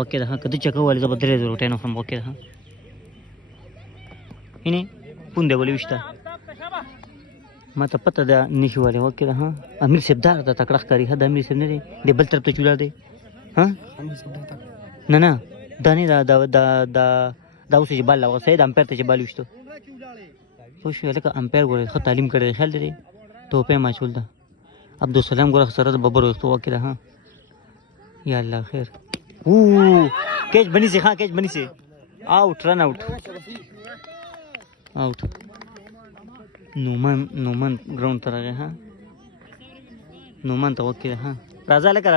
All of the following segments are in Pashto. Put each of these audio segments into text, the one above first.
وکه ده کده چکه ولې زه به 3000 روټۍ نه خورم وکه ده اینې پونده ولې وشته ما ته پته ده نشي ولی وکه ده امیر صاحب دا د تکړه ښکاري ها د امیر صاحب نه دی د بل طرف ته چولا دی ها نه نه دا نه دا اوس چې بال هغه سید امپیر ته چې بال وشتو پوه شوې لکه امپیر ګورې ښه تعلیم کړی خیال دی توپې ماچول ده عبدالسلام ګوره سره د ببر وختو وکه ده ها یا الله خیر کیچ بنی سے ہاں کیچ بنی سے آؤٹ رن آؤٹ آؤٹ نومان گراؤنड ته راغی ها نومان ته وکړه ها راځه لکه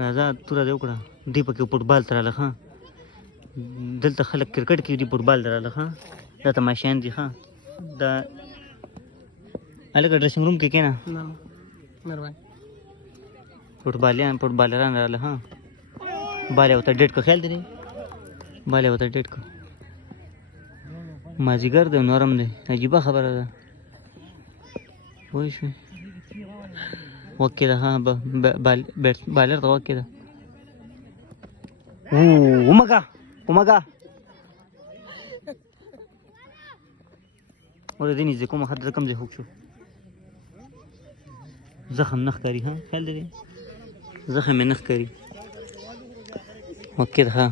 راځه توره دې وکړه دی پکې فوټبال ته راغله ها دلته خلک کرکټ کوي دی فوټبال ته راغله ها دا تماشیان دي ها دا الګ ډریسنګ روم کې کېنه فوټبالران راغله ها باله وته ډیټ کو خیال دی باله وته ډیټ کو مازیګر د نورم دی عجیبه خبره ده وای شو وکړه ها بالر ته وکړه اومګه ور دې نه کوم حد کم ځای هوښ شو زخم نخ کاری ها خیال دی زخم نخ کاری وکړه ها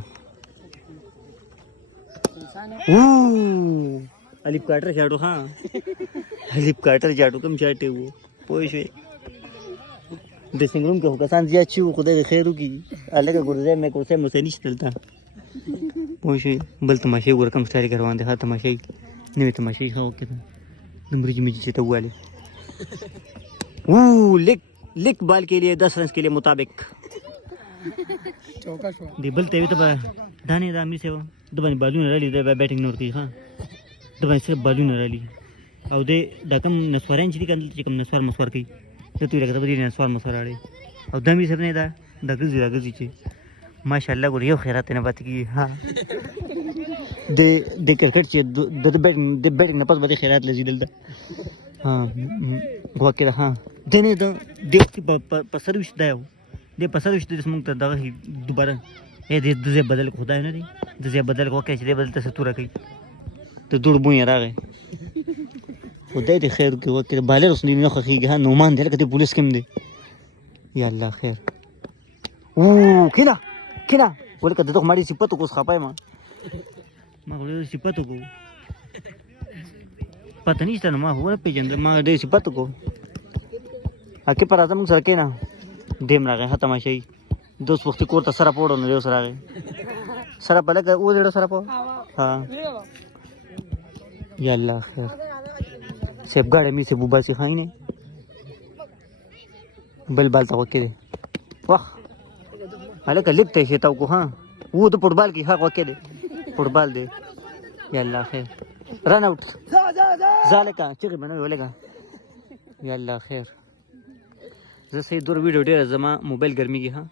ellipse Carter झाड़ू हाँ अलिप काटर झाड़ू कम चाटे वो पोश ड्रेसिंग रूम के होगा सांस या अच्छी खुदा के खैर की अलग गुर्जे में कोसे मुझसे नहीं चलता पोश बल तमाशे गुर कम स्टाइल करवा दे हाँ तमाशे नहीं तमाशे हाँ ओके नंबर जी मुझे तो वाले लिक बाल के लिए 10 रन के लिए मुताबिक दिबल तेवे तो दाने दामी से दबाने बालू न रली दे बैटिंग नोर की हाँ दबाने सिर्फ बालू न रली او دې د کم نسوارین چې چې کم نسوار مسوار کوي ته توی راکته بری نسوار مسوار اړي او دمي سره نه دا د غزي چې ماشاءالله ګور یو خیرات نه پات کی ها د کرکټ چې د بیټ نه پس به خیرات لذي دلته ها وکړه ها دنه د په سرویس دا یو د په سرویس د سمون ته دغه دوباره دې د بدل خدای نه دی د بدل کوکه چې دې بدل ته ستوره کوي ته دوړ بوې راغی خدای دې خیر کې وکړي بالر اوس نه خوخیږي ها نومان دې لکه پولیس کوم دی یا الله خیر کله ولکه دغه ماړي صفته کوس خپای ما ولې صفته کو پته نشته نو ما هو پیجن ما دې صفته کو اکه پر اعظم سره کې نه دیم راغی ها تماشای دوست وخت کور ته سره پوړو نو سره راغی سره په لکه و دې سره په ها یا الله خیر سیب ګاډه می سه بوباسي خاینه بل تا وکړي واخ الکه لکته شي تاو کو ها و د فوټبال کې حق وکړي فوټبال دی یا الله خیر رن اوټ ذالکا چې بنوي ولګا یا الله خیر زه سې دور ویډیو ډیر زما موبایل ګرميږي ها